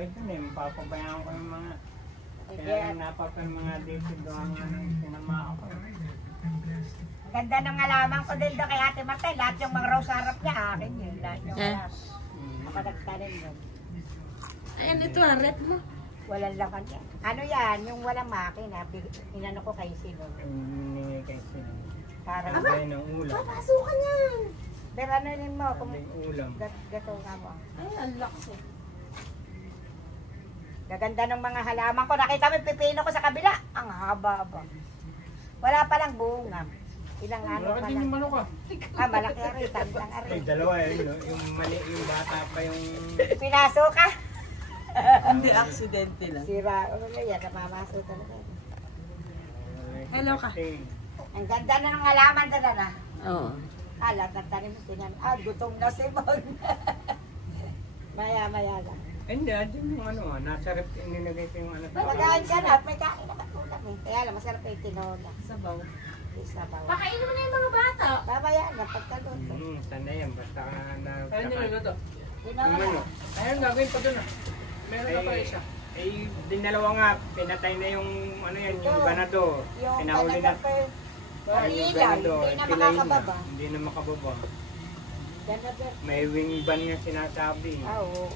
ito na yung papabayaan ko yung mga kaya napapan mga dito doon ng sinama ako. Ang ganda ng alaman ko din doon kay Ate Matay. Lahat yung mga rose harap niya, akin yun. Lahat yung harap. Nakadagtanin yun. Ayan, ito rep mo. Walang laman yan. Ano yan? Yung walang makina. Inano ko kay Sino. Hindi kay Sino. Para sabay ng ulam. Papasukan yan. pero ano yun mo? Kung ulam. gato nga mo. Ay, ang lakas eh. Gaganda ng mga halaman ko. Nakita mo yung pipino ko sa kabila. Ang haba-haba. Wala palang bunga. Ilang ano pa lang. Yung manok Malaki ari. Tandang ari. Dalawa yun. Yung mali, yung bata pa yung... Pinaso ka? Hindi, aksidente lang. Sira. Ano na yan? Namamaso talaga. Hello ka. Ang ganda na ng halaman doon na. Oo. Lahat ng tanim mo tinan. Gutom na si Mon. Maya-maya lang. Hindi, din yung ano, nasa rep, nilagay ko yung ano. Magahan ka na at may kain na katulad eh. Kaya lang, masarap yung tinola. Sabaw. Sabaw. Pakainin mo na yung mga bata. Babaya na, pagkaluto. Sana yan, basta ka na... Ayun niluluto. Tinola. Ayun, gagawin pa doon ah. Meron na pa isa. Eh, dinalawa nga, pinatay na yung ano yan, yung ganado. Pinahuli na. Yung ganado, hindi na makakababa. Hindi na makababa. Ganado. May wing ban nga sinasabi. Oo.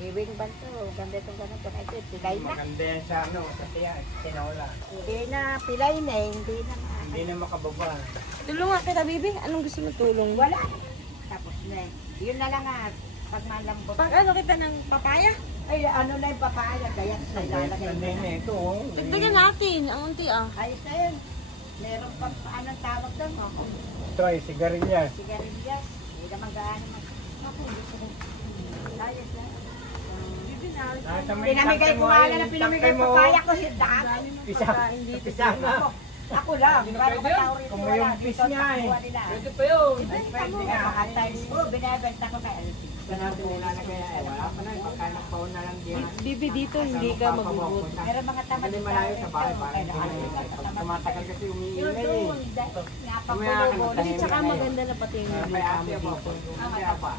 Iwing ban to. Ganda itong ganado. Ito, pilay na. Maganda yan sa ano, kasi yan, tinola. Hindi na, pilay na eh. Hindi na Hindi na makababa. Tulungan kita, baby. Anong gusto mo tulong? Wala. Tapos na eh. Yun na lang nga. Pag malambot. Pag ano kita ng papaya? Ay, ano na yung papaya. Gayat na ilalagay Ganda na. na ito. oh. Dagdagan natin. Ang unti ah. Ayos na yun. Meron pa, anong tawag doon? Ito ay sigarilyas. Sigarilyas. Hindi naman gaano man. Ako, hindi ko rin. Ayos na. Pinamigay ko nga na pinamigay papaya ko. Dami mo Pisa nga. Ako lang. Bago matawrin ko Kung wala. yung fish niya eh. Pwede pa yun. Ay, pwede nga. At times ko, binibenta ko kay Elsie. Wala na kaya. Wala pa na. Pagkanak pa na lang diyan. Bibi, dito hindi ka magugut. Pero mga tamad Hindi malayo sa bahay. Pag tumatagal kasi umiingay eh. Napakulo mo. Kasi tsaka maganda na pati yung May mga ate mo. Kaya pa.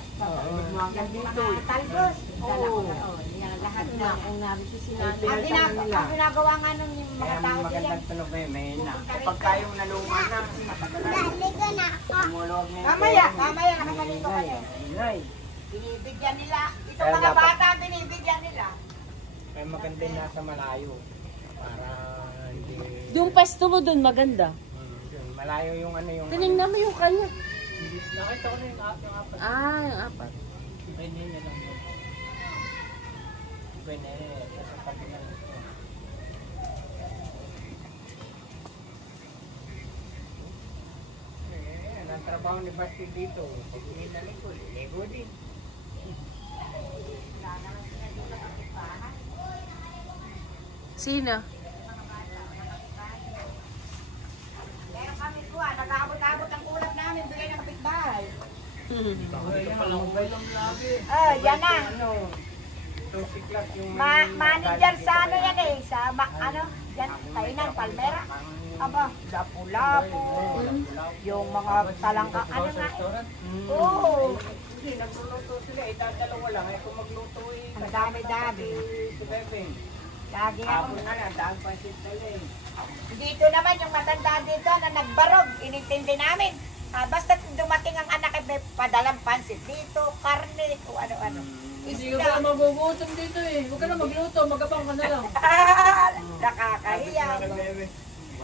Mga dito. Mga talbos. Dala ko na. Yan, lahat na. Kung narito si Ang ginagawa nga ng mga Kaya tao diyan. magandang tunog eh. May na. Kapag tayong naluma na. Tumulog na. Mamaya nakasalito kayo. Ingay. Binibigyan nila. Itong mga bata, binibigyan nila. Kaya maganda yung nasa malayo. Para hindi... Yung pesto mo dun, maganda. Yun, malayo yung ano yung... Tinignan mo yung kanya. Nakita ko na yung apat. Ah, yung apat. Pwede nyo lang. Pwede. Sa tabi na lang. Ang trabaho ni Basti dito. Pag uwi na lingkod, lego din. Sino? Meron kami po, nag-aabot-abot ang ulam namin, bigay ng kapitbahay. Ito pala mobile ang labi. Yan na. Ano? Itong siklas yung... Manager sa ano yan eh, sa ano, yan, Tainan, Palmera. Aba, lapu-lapu. Yung mga talangka, ano nga eh. Oo. Hindi, nagluluto sila. Itadalawa lang. Eh, kung magluto eh. Ang dami-dami. Si Bebeng. Lagi ako. Hapon na lang. Daan pa siya sila eh. Dito naman yung matanda dito na nagbarog, inintindi namin. Basta dumating ang anak ay may padalang pansit dito, karne, o ano-ano. Hindi ka pala magugutom dito eh. Huwag ka na magluto, magabang ka na lang. Nakakahiya.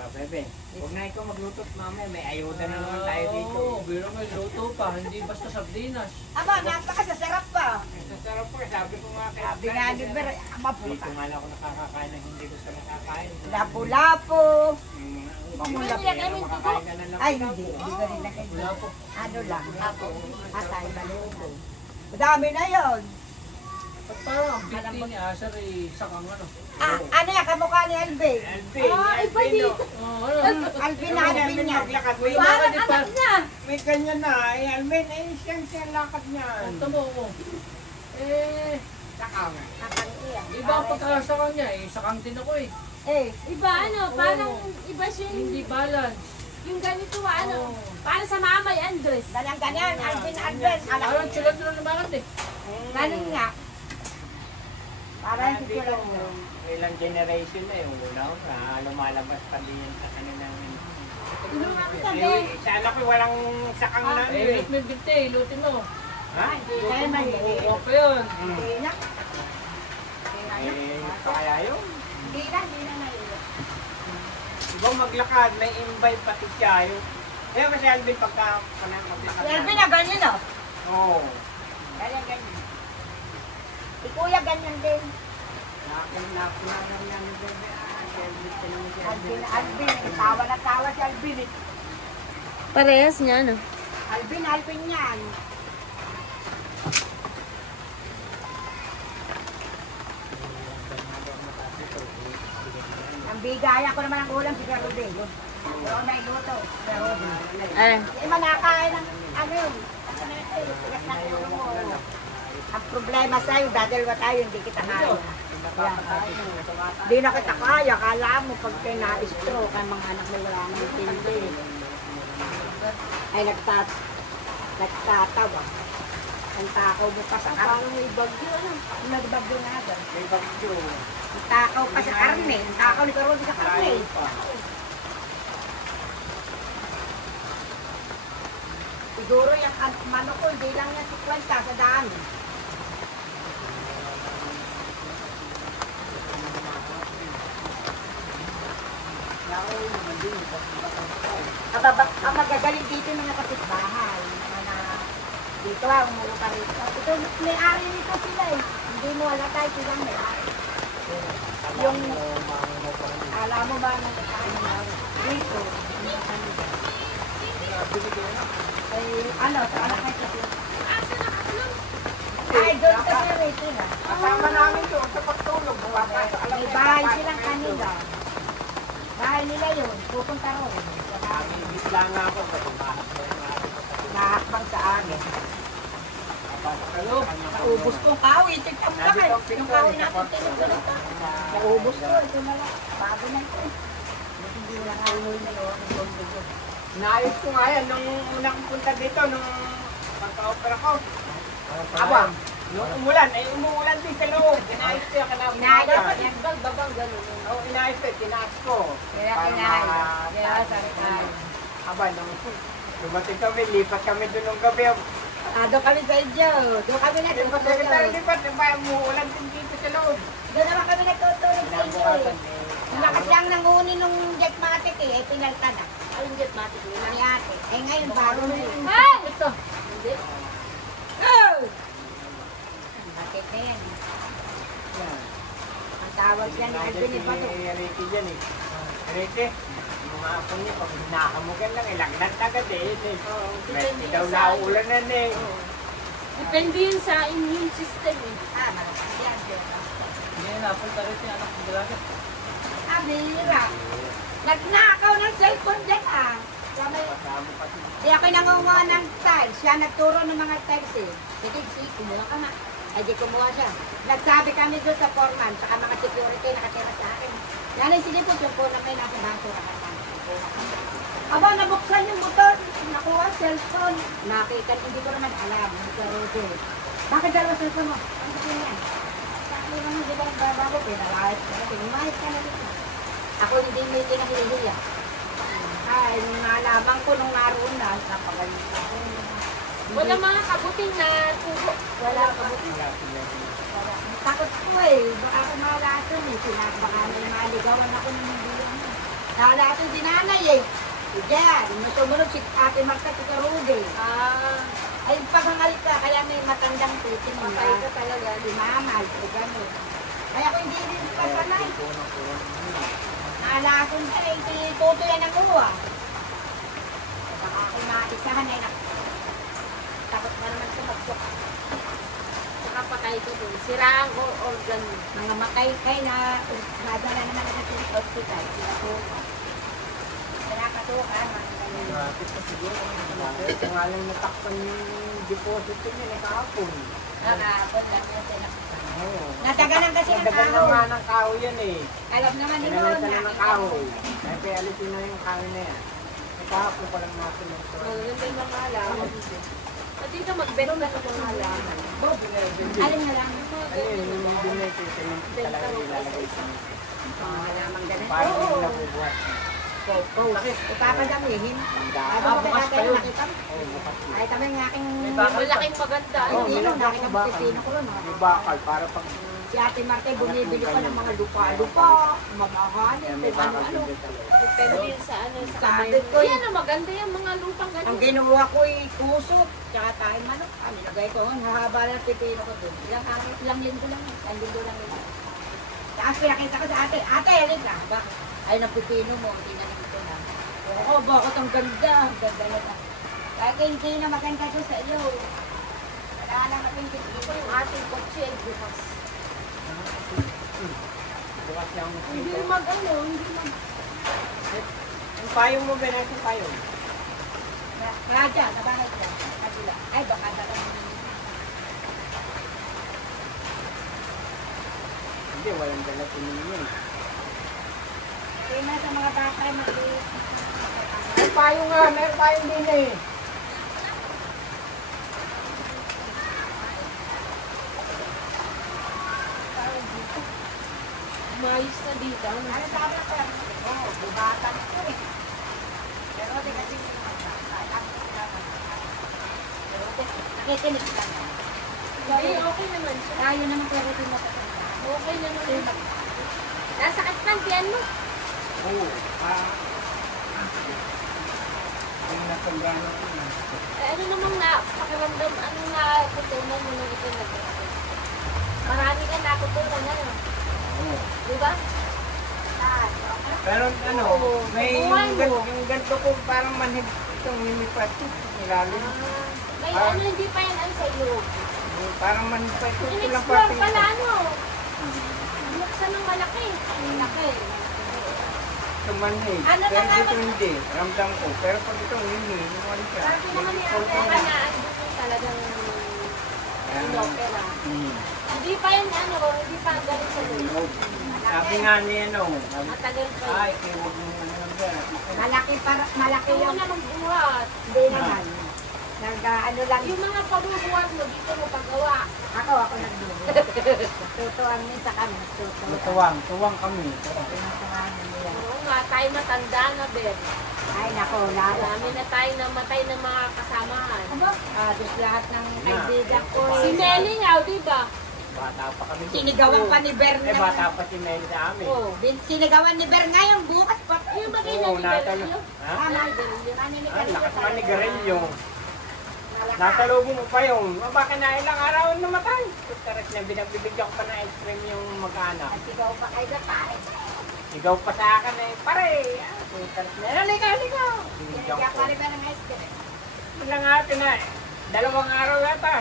Bebe, huwag na ikaw magluto at mamaya. May ayuda na naman tayo dito. Oo, biro may luto pa, hindi basta sardinas. Aba, napakasasarap pa. Sa sarap po, sabi ko nga kay Sabi nga ni Ber, Dito nga lang ako nakakakain ng hindi gusto nakakain. lapu-lapu. Mamulap yan, makakain ka na lang. Ay, hindi ko rin nakikita. Wala po. Ano lang, ako, atay, maluto. Madami na yon. At parang ang biti ni Asher ay sakang ano. Ano yan, kamukha ni Alvin? Iba dito. Oh, ano? Alvin na Alvin niya. Parang anak niya. May kanya na, eh, Alvin, eh, siyang lakad niya. Ang tamo mo. Eh, Sakang. Nakang-iya. iba ang pagkakasakang niya eh. Sakang din ako eh. Iba ano, parang iba siya Hindi balance. yung ganito ano. Para sa mama yan, Andres. Ganyan, Alvin, Alvin. Parang chulad na naman eh. Ganun nga. Parang si Kulong. Ilang generation na yung una, lumalabas pa din yan sa kanilang... Tulungan kita, Ben. Sa anak ko walang sakang na. Eh, may binti, lutin mo. Ha? Kaya maliliit. Oo pa yun. Hindi na. Kaya yun. Hindi na naiiyak. Diba maglakad, may imbibe pati siya. Kaya kasi Alvin pagka maglakad. Si Alvin na ganyan o. Oo. Ganyan. Si Kuya ganyan din. Nakulang yan ni Bebe. Si Alvin, tinanong si Alvin. Alvin. Tawa na tawa si Alvin eh. Parehas niya, no? Alvin yan. Ang bigaya ko naman ang ulam si Garudin. Pero may luto. Eh, manakain ng ano yun. Tigas na ulo mo. Ang problema sa'yo, dadalwa tayo, hindi kita kaya. Hindi na kita kaya. Kala mo pag kayo na-stroke, ang mga anak mo wala nang tindi. Ay nagtatawa. Ang takaw mo pa sa karne. May bagyo, ano? Nagbagyo nga agad. May bagyo. Ang takaw pa sa karne. Ang takaw ni Karodi sa karne. Siguro yung manok ko, hindi lang yan 50 sa dami. Ang magagaling dito yung mga kapitbahay. Dito umulo ka rito. Ito, may-ari nito sila eh. Hindi mo wala tayo silang may-ari. Yung, alam mo ba na dito, ay, ano, sa anak kayo sa ay, doon sa rito na. Kasama namin doon sa pagtulog. May bahay silang kanila. Bahay nila yun, pupunta ron. Isla nga ako sa pagbahat. Nakakbang sa amin. Naubos ko ang kahoy. Tignan mo lang eh. Yung kahoy natin, tinagulog ka. Naubos ko. Ito na lang. Bago na ito eh. Hindi mo lang haluhin na yun. Naayos ko nga yan nung unang punta dito, nung pagka-opera ko. Aba. Nung umulan, ay umuulan din sa loob. Inaayos ko yung kanapang. Inaayos ko. Babang gano'n. Oo, inaayos ko. Tinaas ko. Kaya Para inaayos. Kaya ma- sabi ko. Aba, nung dumating kami, lipat kami doon nung gabi. Doon kami sa inyo. Doon kami na. Lipat kami tayo, lipat. Umuulan din dito sa loob. Doon naman kami nagtutulog sa inyo eh. Lakas lang nanguni nung jetmatic eh. Ay pinalta na. Ayun, jet matik nila. Ni ate. Eh ngayon bago na yun. Ay! Ito. Hindi. Bakit na yan? Yan. Ang tawag yan ni Alvin ni Pato. Ricky dyan eh. Ricky, yung mga apo niya, pag nakamugan lang, lagnat agad eh. Hindi daw nauulan na eh. Depende yun sa immune system eh. Tama. Yan. Hindi, napunta rin si anak ng dalaga. Abira. Nagnakaw ng cellphone dyan ah. Di ako'y nangunguha ng tiles. Siya nagturo ng mga tiles eh. Sige, kumuha ka na. Ay di kumuha siya. Nagsabi kami doon sa foreman, saka mga security nakatira sa akin. Yan ay sige po, yung po na may nasa basura ka. Aba, nabuksan yung motor. Nakuha cellphone. Nakita, hindi ko naman alam. Pero bakit dalawa cellphone mo? Ano ko yan? Sakli naman, di ba ang babago? Pinalahit ka na. Pinumahit ka na dito. Ako hindi may tinahihiya. Ay, nung nalaman ko nung naroon na, napagalit ako. Wala mga kabuting na tubo. Wala kabuting. Wala. Takot ko eh. Baka ako malason eh. Baka may maligawan ako ng hindi yan. Nalason si nanay eh. Diyan, sumunod si Ate Marta si Rudy. Ay, paghangalit ka, kaya may matandang putin. Matay ka talaga, di mamal. O gano'n. Kaya ako hindi rin pasanay. Nalason ka eh, si Toto yan ang uwa. Baka ako maisahan eh. Takot na naman sumagsok. Saka patay ko dun. Sira ang organ mo. Mga makay-kay na madala naman na sa hospital. Pinakatukan. Rapid pa siguro. Kung alam natakpan yung deposit niya na kahapon. Nakapon lang yan sila. Oo. Natagalan kasi ng Nadagan kahoy. naman ng kahoy yan eh. Alam naman ni Lord Pinalitan na. na ng kahoy. Kaya alisin na yung kahoy na yan. Kahapon pa lang natin yung Yun din mga alaman. At dito magbenta ka ng mga alaman. Alam na lang. Ayun, yung may titinong talaga ilalagay sa Malamang ganun. parang Oo. yung nabubuhat. Ipapadamihin. Ang Ay, dami. bukas pa yun. Nakita mo? Oo, bukas yun. Ay, kami ng aking... Malaking maganda. Oo, Pipino, nilagyan nakita ko mo bakal. pipino ko ron. May bakal para pag Si Ate Marte, bumibili ko ng mga lupa-lupa, mamahalin, may kung bakal ano-ano. din talaga. Depende yun sa ano, sa Sabi kamay. ko, Yan ang maganda yung mga lupang Ang ganun. ginuha ko ay kusot, tsaka tayo manok. Nilagay ko, hahaba ng pipino ko dun. Ilang linggo lang, isang linggo lang yun. Tapos pinakita ko sa ate, ate, halika na. Bakit? Ay, ng pipino mo, hindi na nito na. Oo, bakit ang ganda? Ang ganda na na. Kaya hindi na maganda to sa iyo. Wala na mapintin. Ito yung ating kotse ay bukas. Bukas lang ang Hindi dito. mag-ano, hindi mag... Yung payong mo, binayad yung payong. Kaya dyan, nabangat dyan. Kabila. Ay, baka dalang. Hindi, walang dala tininin. Kaya na sa mga bata ay maliit. May payong nga, may payong din eh. Umayos na dito. Ano sabi ko? Oo, bubatan ko eh. Pero di kasi nakikinig ka na. Hindi, okay naman siya. Tayo naman pero di matatanda. Okay naman yun. Nasakit ng tiyan mo. Oo. Yung natanggalan ko na. Eh, ano namang pakiramdam, anong natutunan mo nung ito nag-aaral? Marami ka natutunan na yun. Oo. Di ba? Pero ano, may Buwan mo. yung ganito ko parang manhid itong mimipat ilalim. May Ah. ano, hindi pa yan ang sa iyo. Parang manhid pa ito lang In-explore pating pala, ano? Binuksan ng malaki. Malaki. ito manhid. Ano Pero na dito naman? hindi, ramdam ko. Pero pag itong hindi, ano siya. Sabi naman ni May Ate, control. na talagang inopera. Hmm. Hindi pa yan, ano, hindi pa galing sa iyo. Sabi nga niya, no, Matagal pa ay, yun. kaya huwag mo ano yan. Malaki Ito mo yung na magbuhat. hindi naman. Ano lang. Yung mga pagbubuhat mo, dito mo paggawa. Ako nagbubuhat. Tutuan niya sa kanya. Tuwang kami. Tutuan niya. Oo nga, tayo matanda na, Ben. Ay, nako, lala. Marami na tayo namatay ng mga kasamahan. Ano? Lahat ng kaibigan ko. Si Nelly nga, di ba? Bata pa kami. Sinigawan pa ni Bern. Eh, bata pa si Mel sa amin. Oo. Sinigawan ni Bern ngayon, bukas pa. Yung ba kayo Oo, nanigarilyo? natalo. Ha? Ah, Lakas man ni Garillo. Nasalubong mo pa yung, baka na ilang araw namatay. Taras na binagbibigyan ko pa ng ice cream yung mag-anak. Sigaw pa kayo na pare. Sigaw pa sa akin eh, pare. Taras na, halika. Binigyan Kaya ko. pare ba ng ice cream? Ilang ate na eh. 2 araw yata.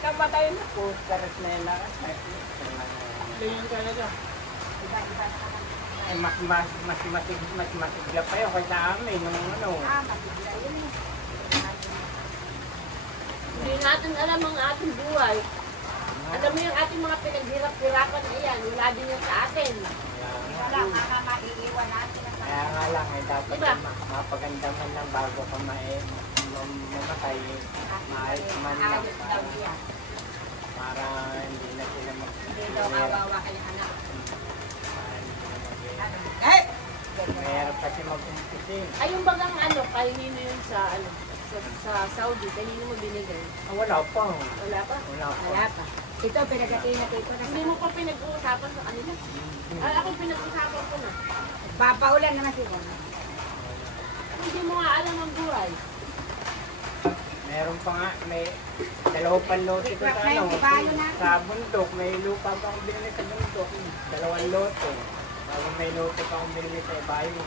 Namatay na po. Taras na yun lang. Ganyan talaga. Iba-iba na naman. Eh, mas masigla pa yun kaysa amin. Nung ano. Masigla yun eh. Hindi natin alam ang ating buhay. Alam mo yung ating mga pinaghirap-hirapan na yan, wala din yan sa atin. Wala, maiiwan natin ang Kaya nga lang, eh, dapat Diba? mapagandaman lang bago ka mamatay. Maayos man lang. ayos daw yan. Para hindi na sila Hindi daw kawawa kayong anak. mag- Eh! Mahirap kasi mag-umpisin. Ay, yung bagang ano, kanino yun sa, ano, sa Saudi, kanino mo binigay? Ah, wala pa. Wala pa? Wala pa. Wala pa. Ito, pinagati na ko na Hindi mo pa pinag-uusapan sa kanila. Ay, ako pinag-uusapan ko na. Papaulan naman siguro. Hindi mo nga alam ang buhay. Meron pa nga, may 2 lote ko sa ano, sa bundok. May lupa pa akong binili sa bundok. 2 lote. Bago may lote pa akong binili sa bayo.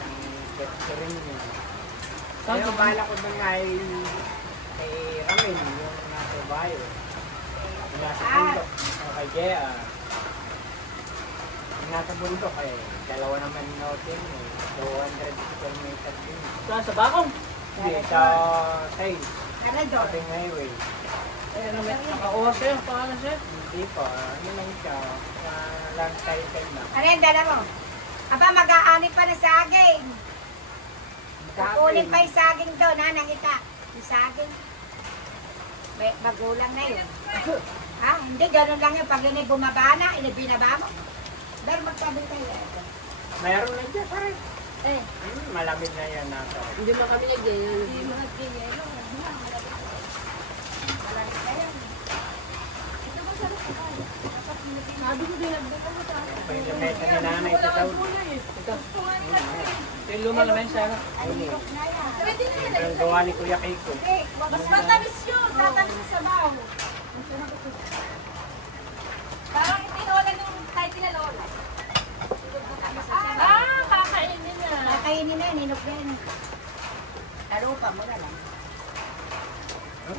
Ang gets rin yun. Kaya bala ko doon nga ay kay Ramin, yung nasa bayo. Yung nasa bundok. O kay Jea. Yung nasa bundok eh. 2 naman lote mo eh. 200 square meter din. Sa bakong. Hindi, sa side. Ano daw? Ating highway. Eh, ano ba? Nakakuha siya. Pangalan siya. Hindi pa. Ano lang siya? Sa land title lang. Ano yung dala mo? Aba, mag-aani pa na saging. Kukunin pa yung saging doon, ha? Nakita. Yung saging. May magulang na yun. Ha? Hindi, gano'n lang yun. Pag yun ay bumaba na, binaba mo. Dahil magsabi kayo. Mayroon na dyan, pare. Eh, Malamig na yan nasa. Hindi mo kami nag-ganyan. Hindi mo nag-ganyan. malaki kayo. Ito ba sa lakay? Dapat nilagyan. Sabi ko din, nagdito ko sa akin. Pwede may kaninanay ito daw. Ito. Yung luma naman siya. Ay, hirok na yan. Pwede na yan. Ang gawa ni Kuya Kiko. Eh, Mas matamis yun. Tatamis sa sabaw. Parang tinola nung kahit nila lola. Ah, kakainin na. kakainin na yan, hinok na yan. Laro pa mo na lang.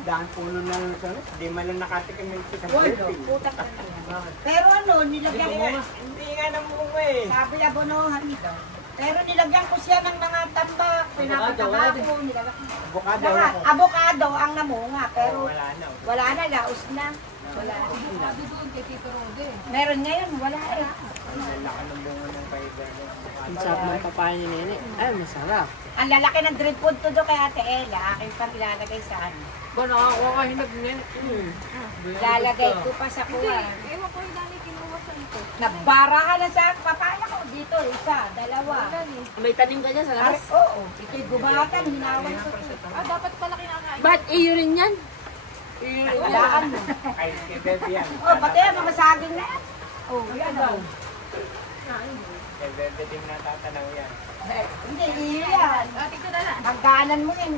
Daan puno na lang sa Di man lang nakatikim yung sa Walo, Philippines. putak na yan. Pero ano, nilagyan ko, Hindi nga namunga eh. sabi abonohan nito. Pero nilagyan ko siya ng mga tambak, pinapataba ko, nilagyan ko. Avocado Lahat, ako. avocado ang namunga, pero Wala na. wala na, laos na. Wala. Sabi doon kay Tito Rode. Meron ngayon, wala eh. Ang laki ng bunga ng paiba. Ang sarap ng papaya ni Nene. Ay, masarap. Ang lalaki ng drip food to do kay Ate Ella, aking pang ilalagay sa ano. Ba, nakakuha ka hinag ngayon. Lalagay ko pa sa kuha. Ewan ko yung dali kinuha sa ito. Nagbarahan na sa papaya ko dito, isa, dalawa. May tanim ka dyan sa Ay, labas? oo, ikigubatan, hinawan ko. Ah, dapat pala kinakain. Ba't iyo rin yan? Walaan mo. Kay Bebe yan. Oh, pati yan, mga saging na yan. Oh, yan o. Kay Bebe din natatanaw yan. Hindi, iyo yan. Ah, tignan na lang. Hangganan mo yan.